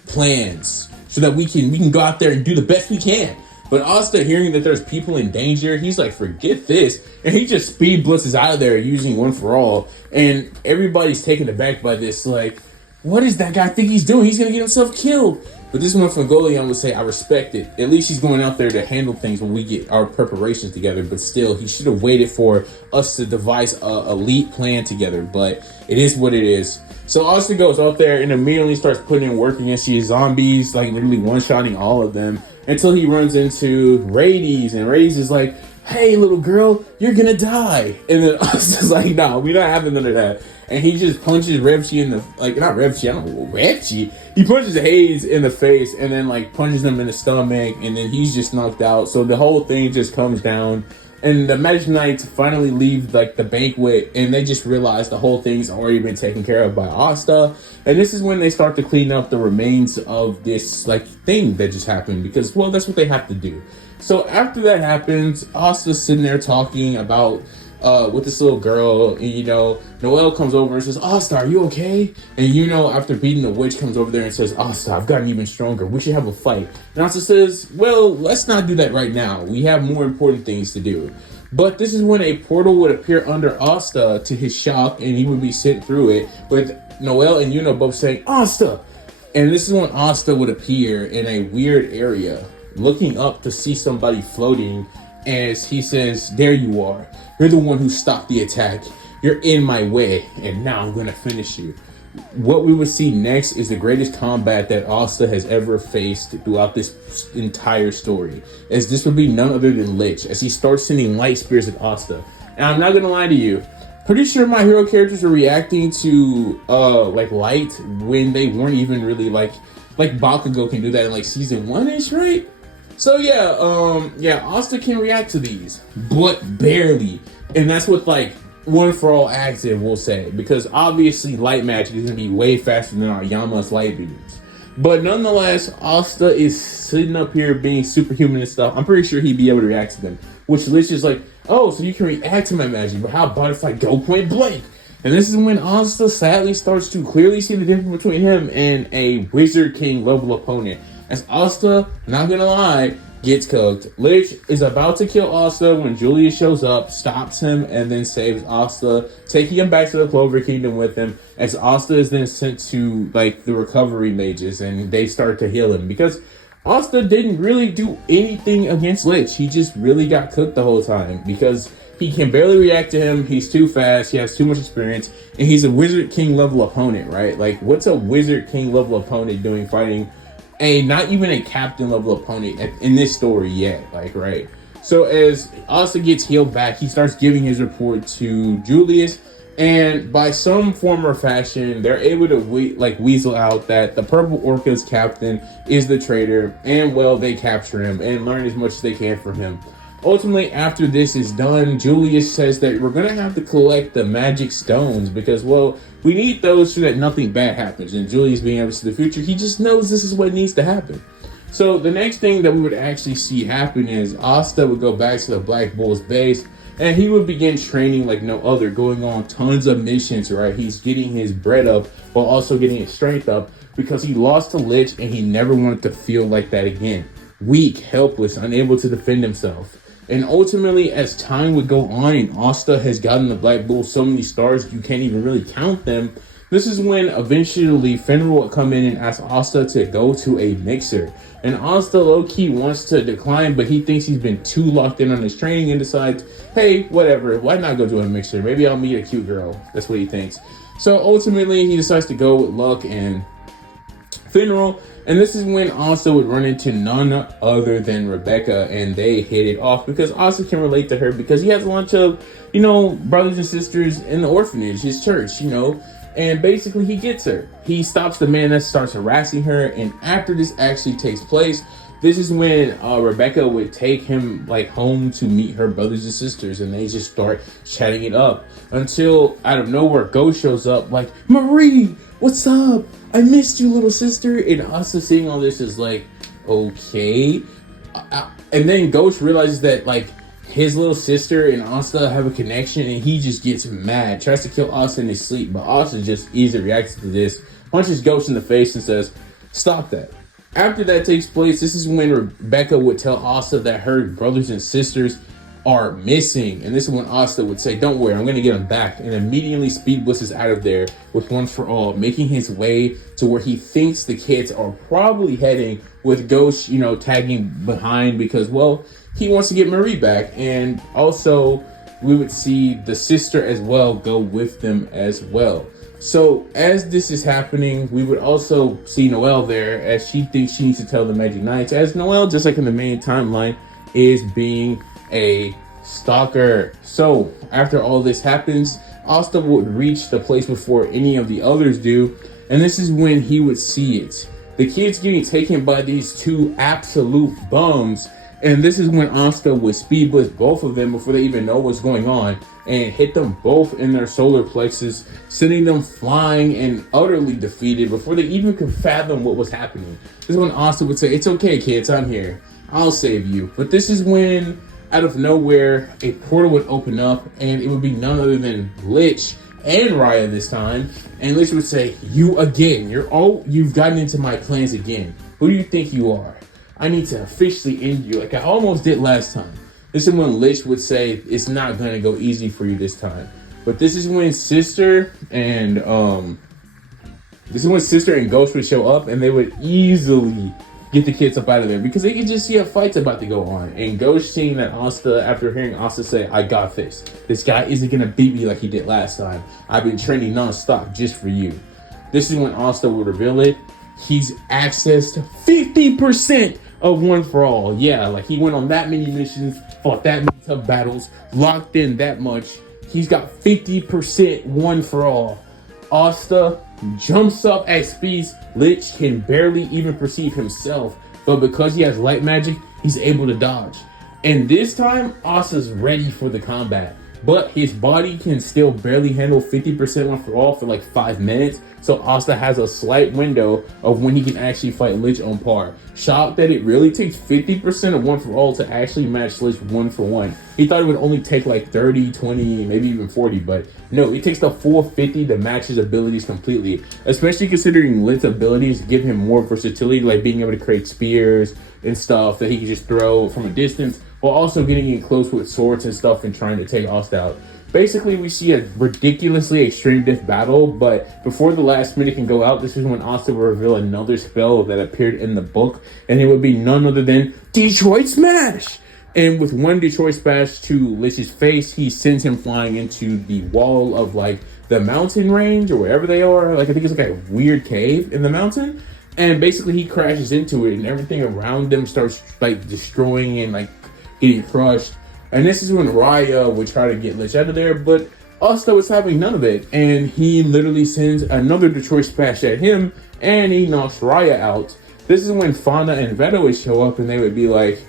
plans so that we can go out there and do the best we can. But Asta, hearing that there's people in danger, he's like, forget this. And he just speed blitzes out of there using One for All. And everybody's taken aback by this. Like, what does that guy think he's doing? He's going to get himself killed. But this one from Fingolion would say, I respect it. At least he's going out there to handle things when we get our preparations together. But still, he should have waited for us to devise a elite plan together. But it is what it is. So Asta goes out there and immediately starts putting in work against these zombies, like literally one-shotting all of them, until he runs into Rades. And Rades is like, hey, little girl, you're gonna die. And then Asta's like, no, we're not having none of that. And he just punches Revchi in the, like, not Revchi, I don't know, Revchi. He punches Hades in the face and then, like, punches him in the stomach, and then he's just knocked out. So the whole thing just comes down. And the Magic Knights finally leave, like, the banquet, and they just realize the whole thing's already been taken care of by Asta. And this is when they start to clean up the remains of this, like, thing that just happened, because, well, that's what they have to do. So after that happens, Asta's sitting there talking about with this little girl, and you know, Noel comes over and says, Asta, are you okay? And you know, after beating the witch, comes over there and says, Asta, I've gotten even stronger. We should have a fight. And Asta says, well, let's not do that right now. We have more important things to do. But this is when a portal would appear under Asta to his shop, and he would be sent through it with Noel and Yuno both saying, Asta! And this is when Asta would appear in a weird area, looking up to see somebody floating, as he says, there you are. You're the one who stopped the attack. You're in my way, and now I'm going to finish you. What we would see next is the greatest combat that Asta has ever faced throughout this entire story, as this would be none other than Lich, as he starts sending light spears at Asta. And I'm not going to lie to you, pretty sure my hero characters are reacting to like light when they weren't even really like Bakugo can do that in like season 1-ish, right? So yeah, Asta can react to these, but barely. And that's what like One for All active will say, because obviously light magic is gonna be way faster than our Yama's light beams. But nonetheless, Asta is sitting up here being superhuman and stuff. I'm pretty sure he'd be able to react to them. Which Lich is like, oh, so you can react to my magic, but how about if I go point blank? And this is when Asta sadly starts to clearly see the difference between him and a Wizard King level opponent. As Asta, not gonna lie, gets cooked. Lich is about to kill Asta when Julius shows up, stops him, and then saves Asta, taking him back to the Clover Kingdom with him, as Asta is then sent to, like, the recovery mages, and they start to heal him, because Asta didn't really do anything against Lich. He just really got cooked the whole time, because he can barely react to him, he's too fast, he has too much experience, and he's a Wizard King level opponent, right? Like, what's a Wizard King level opponent doing fighting not even a captain level opponent in this story yet, like, right? So as Asta gets healed back, he starts giving his report to Julius, and by some form or fashion, they're able to weasel out that the Purple Orca's captain is the traitor, and well, they capture him and learn as much as they can from him. Ultimately, after this is done, Julius says that we're going to have to collect the magic stones because, well, we need those so that nothing bad happens. And Julius, being able to see the future, he just knows this is what needs to happen. So the next thing that we would actually see happen is Asta would go back to the Black Bull's base, and he would begin training like no other, going on tons of missions, right? He's getting his bread up while also getting his strength up because he lost to Lich and he never wanted to feel like that again. Weak, helpless, unable to defend himself. And ultimately, as time would go on and Asta has gotten the Black Bull so many stars you can't even really count them, this is when eventually Fenrir will come in and ask Asta to go to a mixer. And Asta low-key wants to decline, but he thinks he's been too locked in on his training and decides, hey, whatever, why not go to a mixer? Maybe I'll meet a cute girl. That's what he thinks. So ultimately, he decides to go with Luck and Fenrir. And this is when Asta would run into none other than Rebecca, and they hit it off because Asta can relate to her because he has a bunch of, brothers and sisters in the orphanage, his church, and basically he gets her. He stops the man that starts harassing her, and after this actually takes place, this is when Rebecca would take him home to meet her brothers and sisters, and they just start chatting it up until out of nowhere Ghost shows up like, Marie, what's up? I missed you, little sister. And Asta seeing all this is like, okay. And then Ghost realizes that his little sister and Asta have a connection, and he just gets mad, tries to kill Asta in his sleep, but Asta just easily reacts to this, punches Ghost in the face and says, stop that. After that takes place, this is when Rebecca would tell Asta that her brothers and sisters are missing, and this is when Asta would say, don't worry, I'm going to get them back, and immediately speed blitzes out of there with Once for All, making his way to where he thinks the kids are probably heading, with Ghost, tagging behind because, well, he wants to get Marie back. And also we would see the sister as well go with them as well. So as this is happening, we would also see Noelle there, as she thinks she needs to tell the Magic Knights, as Noelle, just like in the main timeline, is being a stalker. So after all this happens, Asta would reach the place before any of the others do, and this is when he would see it. The kids getting taken by these two absolute bums, and this is when Asta would speed blitz both of them before they even know what's going on and hit them both in their solar plexus, sending them flying and utterly defeated before they even could fathom what was happening. This is when Asta would say, it's okay, kids, I'm here. I'll save you. But this is when, out of nowhere, a portal would open up, and it would be none other than Lich and Raya this time. And Lich would say, you again, you've gotten into my plans again. Who do you think you are? I need to officially end you like I almost did last time. This is when Lich would say, it's not going to go easy for you this time. But this is when Sister and Ghost would show up, and they would easily get the kids up out of there because they could just see a fight's about to go on. And Ghost seeing that Asta, after hearing Asta say, I got this. This guy isn't going to beat me like he did last time. I've been training non-stop just for you. This is when Asta would reveal it. He's accessed 50% of One for All. Yeah, he went on that many missions, fought that many tough battles, locked in that much. He's got 50% One for All. Asta jumps up at speeds Lich can barely even perceive himself, but because he has light magic, he's able to dodge. And this time, Asta's ready for the combat, but his body can still barely handle 50% One for All for 5 minutes, so Asta has a slight window of when he can actually fight Lich on par. Shocked that it really takes 50% of One for All to actually match Lich 1-for-1. He thought it would only take 30, 20, maybe even 40, but no, it takes the full 50 to match his abilities completely, especially considering Lich's abilities give him more versatility, like being able to create spears, and stuff that he could just throw from a distance, while also getting in close with swords and stuff and trying to take Asta out. Basically, we see a ridiculously extreme death battle, but before the last minute can go out, this is when Asta will reveal another spell that appeared in the book, and it would be none other than Detroit Smash! And with one Detroit Smash to Lich's face, he sends him flying into the wall of, like, the mountain range, or wherever they are. Like, I think it's like a weird cave in the mountain. And basically, he crashes into it, and everything around them starts, like, destroying and, like, getting crushed. And this is when Raya would try to get Lich out of there, but Asta was having none of it. And he literally sends another Detroit Smash at him, and he knocks Raya out. This is when Fauna and Veto would show up, and they would be like,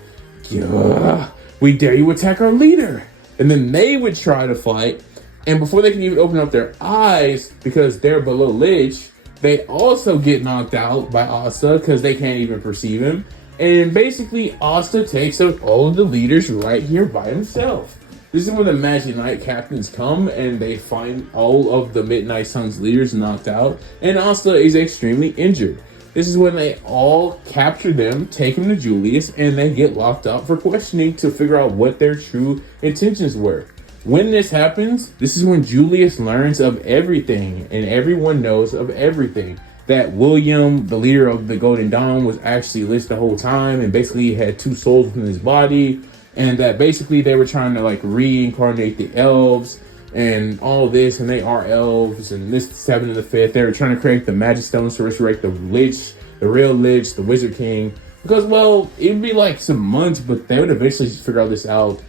yeah, we dare you attack our leader. And then they would try to fight. And before they can even open up their eyes, because they're below Lich, they also get knocked out by Asta because they can't even perceive him. And basically, Asta takes out all of the leaders right here by himself. This is when the Magic Knight captains come and they find all of the Midnight Suns leaders knocked out, and Asta is extremely injured. This is when they all capture them, take him to Julius, and they get locked up for questioning to figure out what their true intentions were. When this happens, this is when Julius learns of everything, and everyone knows of everything. That William, the leader of the Golden Dawn, was actually Lich the whole time, and basically had two souls within his body, and that basically they were trying to, like, reincarnate the elves and all this, and they are elves, and this 7 and the 5th, they were trying to create the magic stones to resurrect the Lich, the real Lich, the Wizard King, because, well, it would be like some months, but they would eventually figure all this out.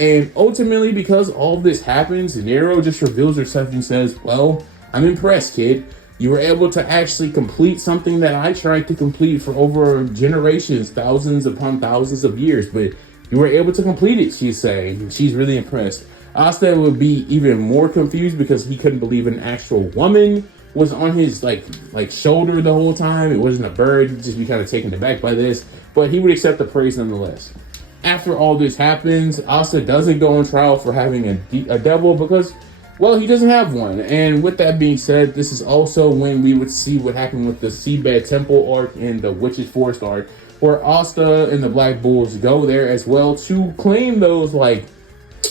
And ultimately, because all of this happens, Nero just reveals herself and says, well, I'm impressed, kid. You were able to actually complete something that I tried to complete for over generations, thousands upon thousands of years, but you were able to complete it, she's saying. She's really impressed. Asta would be even more confused because he couldn't believe an actual woman was on his like shoulder the whole time. It wasn't a bird. He'd just be kind of taken aback by this, but he would accept the praise nonetheless. After all this happens, Asta doesn't go on trial for having a devil because, well, he doesn't have one. And with that being said, this is also when we would see what happened with the Seabed Temple arc and the Witch's Forest arc, where Asta and the Black Bulls go there as well to claim those, like,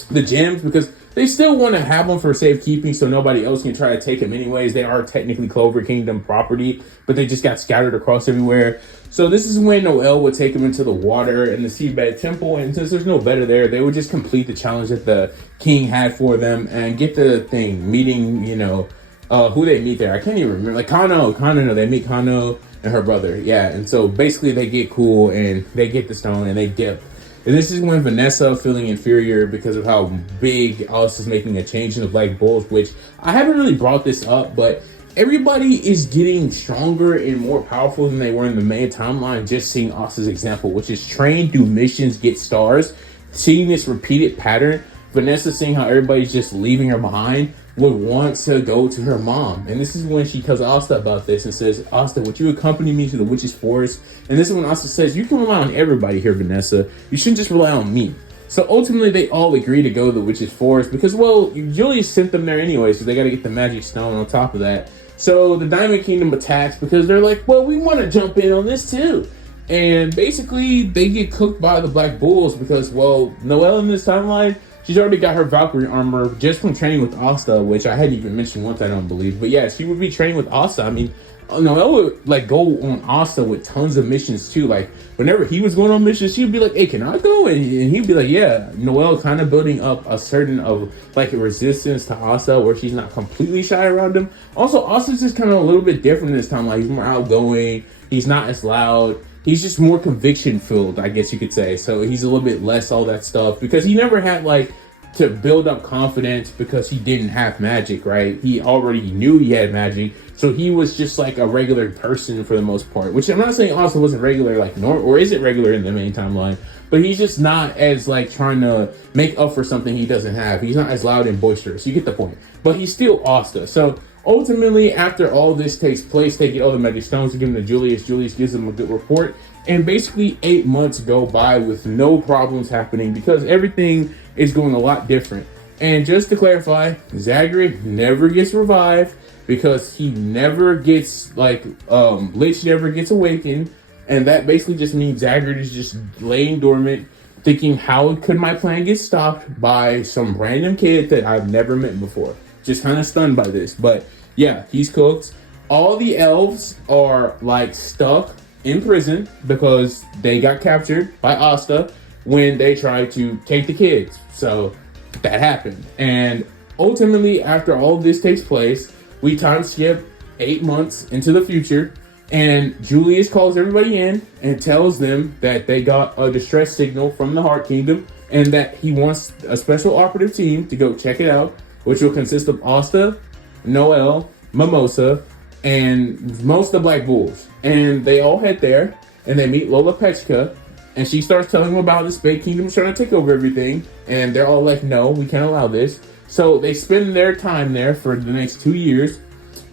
the gems, because they still want to have them for safekeeping so nobody else can try to take them anyways. They are technically Clover Kingdom property, but they just got scattered across everywhere. So this is when Noelle would take them into the water in the Seabed Temple, and since there's no better there, they would just complete the challenge that the king had for them and get the thing, meeting, you know, who they meet there. I can't even remember. Like Kano, no, they meet Kano and her brother. Yeah, and so basically they get cool and they get the stone and they dip. And this is when Vanessa, feeling inferior because of how big Alice is making a change in the Black Bulls, which I haven't really brought this up, but everybody is getting stronger and more powerful than they were in the main timeline. Just seeing Asta's example, which is train, do missions, get stars. Seeing this repeated pattern, Vanessa seeing how everybody's just leaving her behind, would want to go to her mom. And this is when she tells Asta about this and says, Asta, would you accompany me to the Witch's Forest? And this is when Asta says, you can rely on everybody here, Vanessa. You shouldn't just rely on me. So ultimately, they all agree to go to the Witch's Forest because, well, Julius sent them there anyway, so they got to get the magic stone on top of that. So the Diamond Kingdom attacks because they're like, well, we want to jump in on this too. And basically, they get cooked by the Black Bulls because, well, Noelle in this timeline, she's already got her Valkyrie armor just from training with Asta, which I hadn't even mentioned once, I don't believe. But yeah, she would be training with Asta. I mean, Noelle would like go on Asta with tons of missions too. Like whenever he was going on missions, she'd be like, hey, can I go? And he'd be like, yeah. Noelle kind of building up a certain of like a resistance to Asta where she's not completely shy around him. Also, Asta's just kind of a little bit different this time. Like he's more outgoing. He's not as loud. He's just more conviction filled, I guess you could say. So he's a little bit less all that stuff because he never had like to build up confidence because he didn't have magic, right? He already knew he had magic. So he was just like a regular person for the most part, which I'm not saying also wasn't regular, like or isn't regular in the main timeline, but he's just not as like trying to make up for something he doesn't have. He's not as loud and boisterous. You get the point, but he's still Asta. So ultimately, after all this takes place, they get all the magic stones to give them to Julius. Julius gives them a good report. And basically 8 months go by with no problems happening because everything is going a lot different. And just to clarify, Zagreus never gets revived because he never gets, like, Lich never gets awakened. And that basically just means Zaggart is just laying dormant, thinking, how could my plan get stopped by some random kid that I've never met before? Just kind of stunned by this. But yeah, he's cooked. All the elves are like stuck in prison because they got captured by Asta when they tried to take the kids. So that happened. And ultimately, after all of this takes place, we time skip 8 months into the future, and Julius calls everybody in and tells them that they got a distress signal from the Heart Kingdom and that he wants a special operative team to go check it out, which will consist of Asta, Noel, Mimosa, and most of the Black Bulls. And they all head there and they meet Lola Pechka, and she starts telling them about the Spade Kingdom trying to take over everything, and they're all like, no, we can't allow this. So they spend their time there for the next 2 years.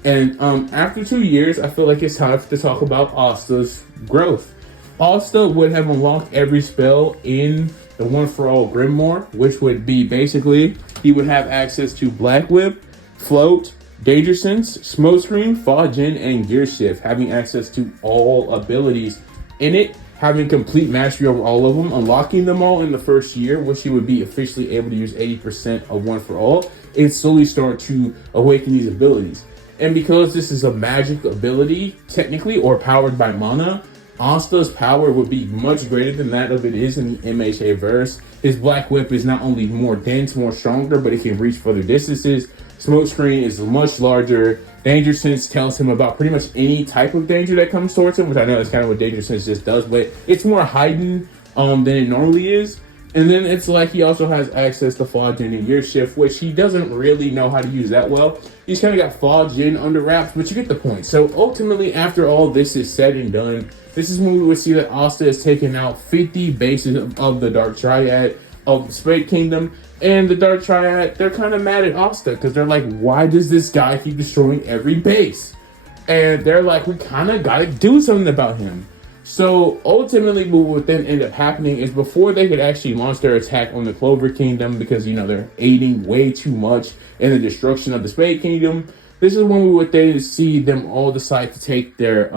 And after 2 years, I feel like it's time to talk about Asta's growth. Asta would have unlocked every spell in the One for All Grimoire, which would be basically, he would have access to Black Whip, Float, Danger Sense, Smokescreen, Fajin, and Gear Shift, having access to all abilities in it, having complete mastery over all of them, unlocking them all in the first year, which he would be officially able to use 80% of One for All, and slowly start to awaken these abilities. And because this is a magic ability, technically, or powered by mana, Asta's power would be much greater than that of it is in the MHA verse. His Black Whip is not only more dense, more stronger, but it can reach further distances. Smokescreen is much larger. Danger Sense tells him about pretty much any type of danger that comes towards him, which I know that's kind of what Danger Sense just does, but it's more hidden than it normally is. And then it's like he also has access to Fajin and Gear Shift, which he doesn't really know how to use that well. He's kind of got Fajin under wraps, but you get the point. So ultimately, after all this is said and done, this is when we would see that Asta is taking out 50 bases of the Dark Triad of the Spade Kingdom. And the Dark Triad, they're kind of mad at Asta because they're like, why does this guy keep destroying every base? And they're like, we kind of got to do something about him. So ultimately what would then end up happening is before they could actually launch their attack on the Clover Kingdom, because, you know, they're aiding way too much in the destruction of the Spade Kingdom, this is when we would then see them all decide to take their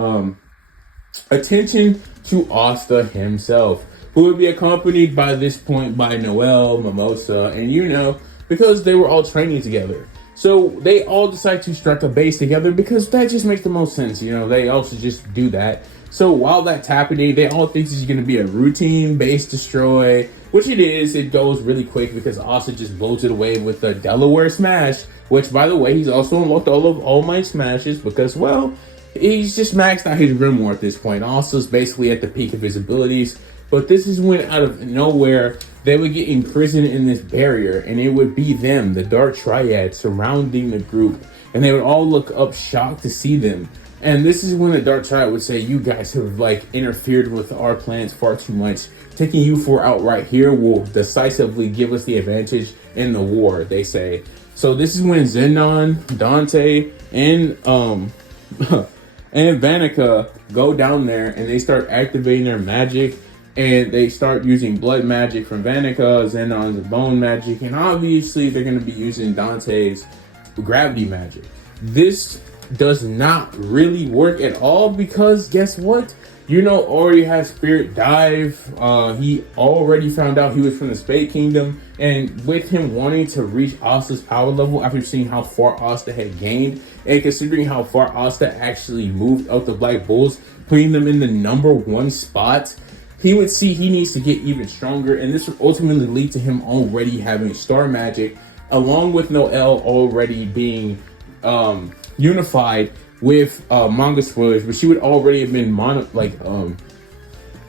attention to Asta himself, who would be accompanied by this point by Noel, Mimosa, and, you know, because they were all training together. So they all decide to strike a base together because that just makes the most sense. You know, they also just do that. So while that's happening, they all think this is going to be a routine base destroy, which it is. It goes really quick because Asta just blows it away with the Delaware Smash, which, by the way, he's also unlocked all of All Might Smashes because, well, he's just maxed out his Grimoire at this point. Asta's basically at the peak of his abilities. But this is when, out of nowhere, they would get imprisoned in this barrier, and it would be them, the Dark Triad, surrounding the group, and they would all look up shocked to see them. And this is when the Dark Triad would say, you guys have, like, interfered with our plans far too much. Taking you four out right here will decisively give us the advantage in the war, they say. So this is when Zenon, Dante, and and Vanica go down there, and they start activating their magic. And they start using blood magic from Vanica, Zenon's bone magic, and obviously they're going to be using Dante's gravity magic. This does not really work at all because guess what? You know, already has Spirit Dive. He already found out he was from the Spade Kingdom, and with him wanting to reach Asta's power level after seeing how far Asta had gained, and considering how far Asta actually moved out the Black Bulls, putting them in the #1 spot, he would see he needs to get even stronger, and this would ultimately lead to him already having Star Magic, along with Noelle already being unified with manga spoilers, but she would already have been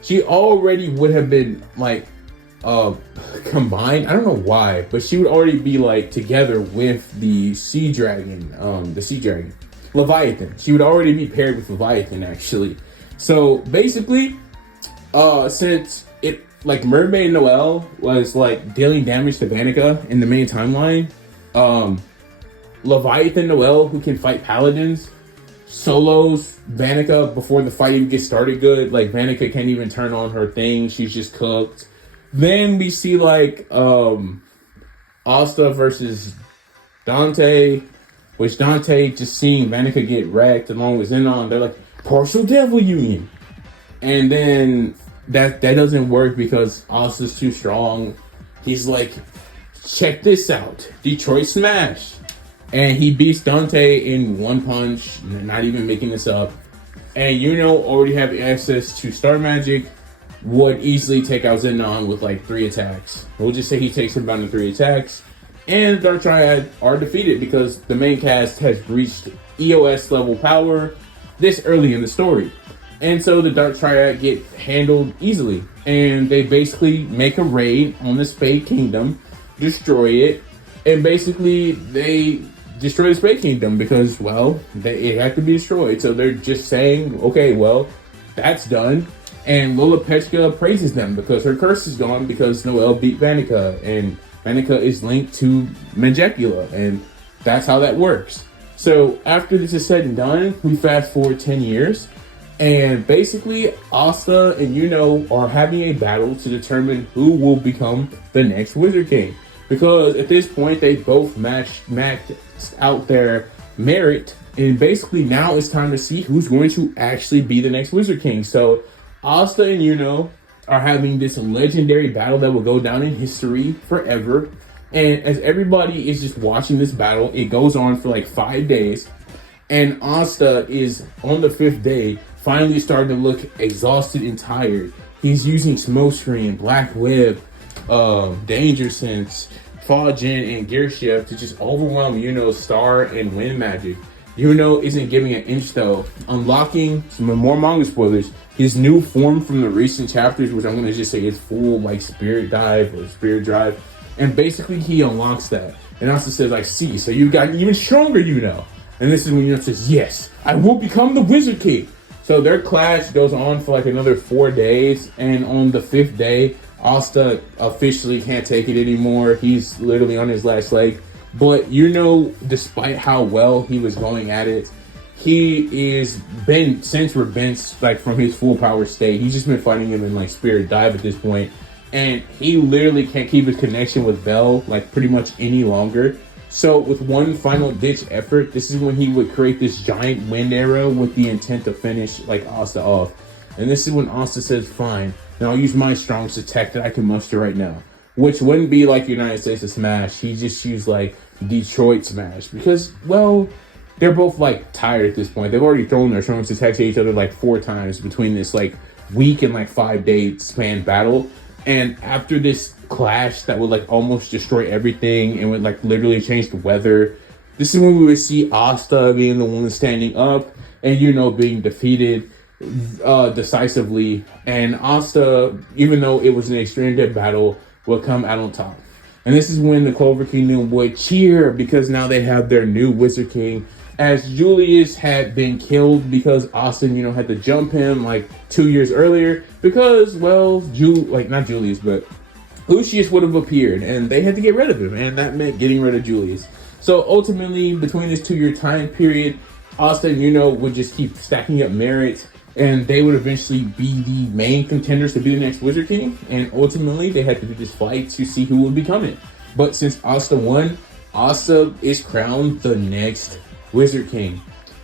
she already would have been like combined. I don't know why, but she would already be like together with the Sea Dragon, Leviathan. She would already be paired with Leviathan actually. So basically, since it, like, Mermaid Noelle was like dealing damage to Vanica in the main timeline, Leviathan Noelle, who can fight paladins, solos Vanica before the fight even gets started good. Like, Vanica can't even turn on her thing, she's just cooked. Then we see like Asta versus Dante, which Dante just seeing Vanica get wrecked along with Zenon, they're like partial devil union. And then that doesn't work because Asta's too strong. He's like, check this out, Detroit Smash. And he beats Dante in one punch, not even making this up. And already have access to Star Magic, would easily take out Zenon with like 3 attacks. We'll just say he takes him down to 3 attacks. And Dark Triad are defeated because the main cast has reached EOS level power this early in the story. And so the Dark Triad get handled easily. And they basically make a raid on the Spade Kingdom, destroy it, and basically they destroy the Spade Kingdom because, well, it had to be destroyed. So they're just saying, okay, well, that's done. And Lola Pechka praises them because her curse is gone because Noelle beat Vanica, and Vanica is linked to Magecula, and that's how that works. So after this is said and done, we fast forward 10 years, and basically Asta and are having a battle to determine who will become the next Wizard King. Because at this point, they both maxed out their merit, and basically now it's time to see who's going to actually be the next Wizard King. So Asta and are having this legendary battle that will go down in history forever. And as everybody is just watching this battle, it goes on for like 5 days. And Asta is on the 5th day, finally starting to look exhausted and tired. He's using Smokescreen, Black Web, Danger Sense, Fajin, and Gear Shift to just overwhelm Star and Wind Magic. Isn't giving an inch though. Unlocking some more manga spoilers. His new form from the recent chapters, which I'm gonna just say is full like Spirit Dive or Spirit Drive, and basically he unlocks that. And also says like, see, so you got even stronger, And this is when says, yes, I will become the Wizard King. So their clash goes on for like another 4 days, and on the 5th day, Asta officially can't take it anymore. He's literally on his last leg. But despite how well he was going at it, he is been since Rebens like from his full power state. He's just been fighting him in like Spirit Dive at this point, and he literally can't keep his connection with Bell like pretty much any longer. So with one final ditch effort, this is when he would create this giant wind arrow with the intent to finish like Asta off. And this is when Asta says, fine, now I'll use my strongest attack that I can muster right now, which wouldn't be like United States of Smash. He just used like Detroit Smash because, well, they're both like tired at this point. They've already thrown their strongest attacks at each other like 4 times between this like week and like 5-day span battle. And after this clash that would like almost destroy everything and would like literally change the weather, this is when we would see Asta being the one standing up and being defeated decisively. And Asta, even though it was an extreme death battle, would come out on top. And this is when the Clover Kingdom would cheer because now they have their new Wizard King, as Julius had been killed because Austin, had to jump him like 2 years earlier because, well, not Julius, but Lucius would have appeared and they had to get rid of him, and that meant getting rid of Julius. So ultimately, between this 2-year time period, Austin, would just keep stacking up merit, and they would eventually be the main contenders to be the next Wizard King. And ultimately, they had to do this fight to see who would become it. But since Asta won, Asta is crowned the next Wizard King.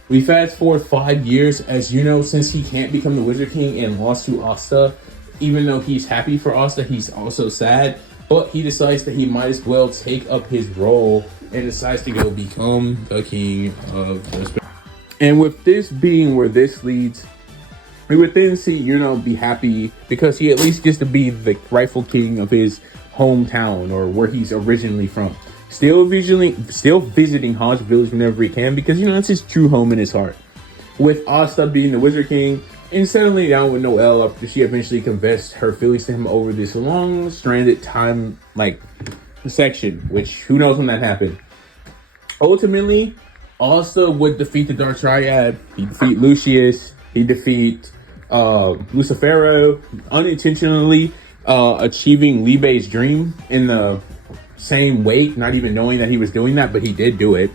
We fast forward 5 years, as since he can't become the Wizard King and lost to Asta, even though he's happy for Asta, he's also sad. But he decides that he might as well take up his role and decides to go become the king of the space. And with this being where this leads, we would then see, be happy because he at least gets to be the rightful king of his hometown or where he's originally from. Still visiting Hodge Village whenever he can because, it's his true home in his heart. With Asta being the Wizard King and settling down with Noelle after she eventually confessed her feelings to him over this long stranded time, section, which who knows when that happened. Ultimately, Asta would defeat the Dark Triad. He'd defeat Lucius. He'd defeat Lucifero, unintentionally achieving Libe's dream in the same wake, not even knowing that he was doing that, but he did do it.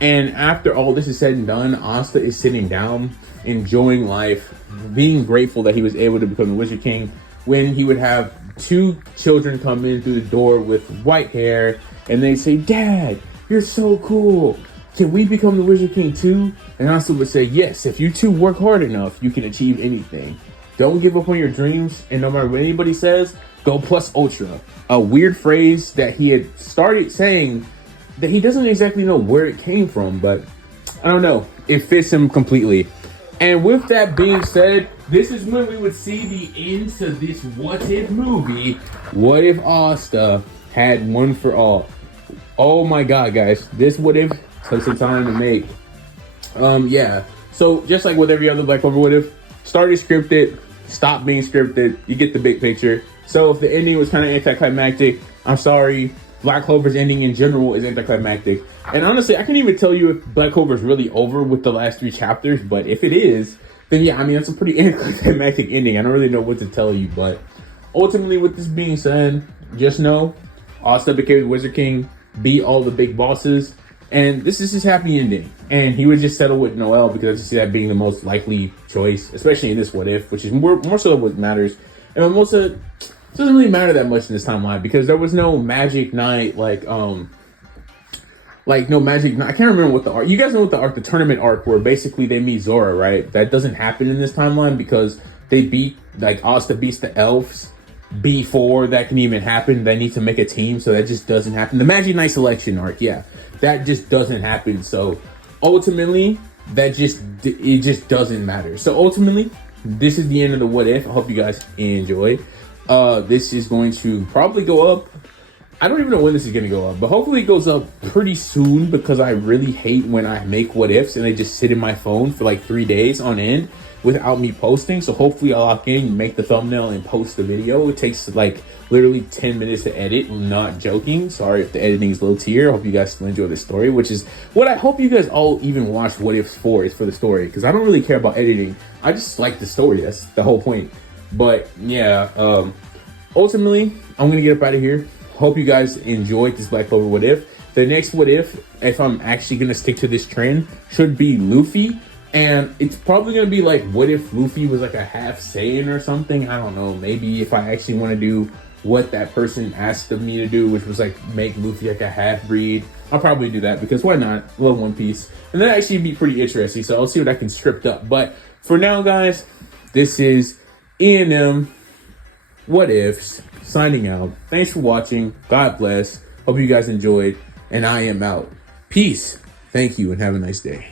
And after all this is said and done, Asta is sitting down, enjoying life, being grateful that he was able to become the Wizard King, when he would have 2 children come in through the door with white hair, and they say, "Dad, you're so cool. Can we become the Wizard King too?" And Asta would say, "Yes, if you two work hard enough, you can achieve anything." don't give up on your dreams, and no matter what anybody says, go plus ultra. A weird phrase that he had started saying that he doesn't exactly know where it came from, but I don't know. It fits him completely. And with that being said, this is when we would see the end to this what if movie. What if Asta had one for all? Oh my god, guys. This what if took some time to make. Yeah. So just like with every other Black Clover what if, started scripted, stopped being scripted. You get the big picture. So if the ending was kind of anticlimactic, I'm sorry. Black Clover's ending in general is anticlimactic. And honestly, I can't even tell you if Black Clover's really over with the last 3 chapters, but if it is, then yeah, I mean, that's a pretty anticlimactic ending. I don't really know what to tell you, but ultimately, with this being said, just know Asta became the Wizard King, beat all the big bosses, and this is his happy ending. And he would just settle with Noelle because I see that being the most likely choice, especially in this what if, which is more so what matters. And most of it doesn't really matter that much in this timeline because there was no Magic Knight, like no Magic Knight. I can't remember what the arc. You guys know what the arc, the tournament arc, where basically they meet Zora, right? That doesn't happen in this timeline because they beat, like, Asta beats the elves before that can even happen. They need to make a team, so that just doesn't happen. The Magic Knight selection arc, yeah, that just doesn't happen. So ultimately, it just doesn't matter. So ultimately, this is the end of the what if. I hope you guys enjoy. This is going to probably go up. I don't even know when this is going to go up, but hopefully it goes up pretty soon because I really hate when I make what ifs and they just sit in my phone for like 3 days on end without me posting. So hopefully I'll lock in, make the thumbnail, and post the video. It takes like literally 10 minutes to edit. I'm not joking. Sorry if the editing is low tier. I hope you guys still enjoy the story, which is what I hope you guys all even watch what ifs for, is for the story, because I don't really care about editing. I just like the story. That's the whole point. But yeah, ultimately, I'm going to get up out of here. Hope you guys enjoyed this Black Clover what if. The next what if I'm actually going to stick to this trend, should be Luffy. And it's probably going to be like, what if Luffy was like a half Saiyan or something? I don't know. Maybe if I actually want to do what that person asked of me to do, which was like make Luffy like a half breed, I'll probably do that because why not? Love One Piece. And that actually be pretty interesting. So I'll see what I can script up. But for now, guys, this is E&M What Ifs signing out. Thanks for watching. God bless. Hope you guys enjoyed. And I am out. Peace. Thank you and have a nice day.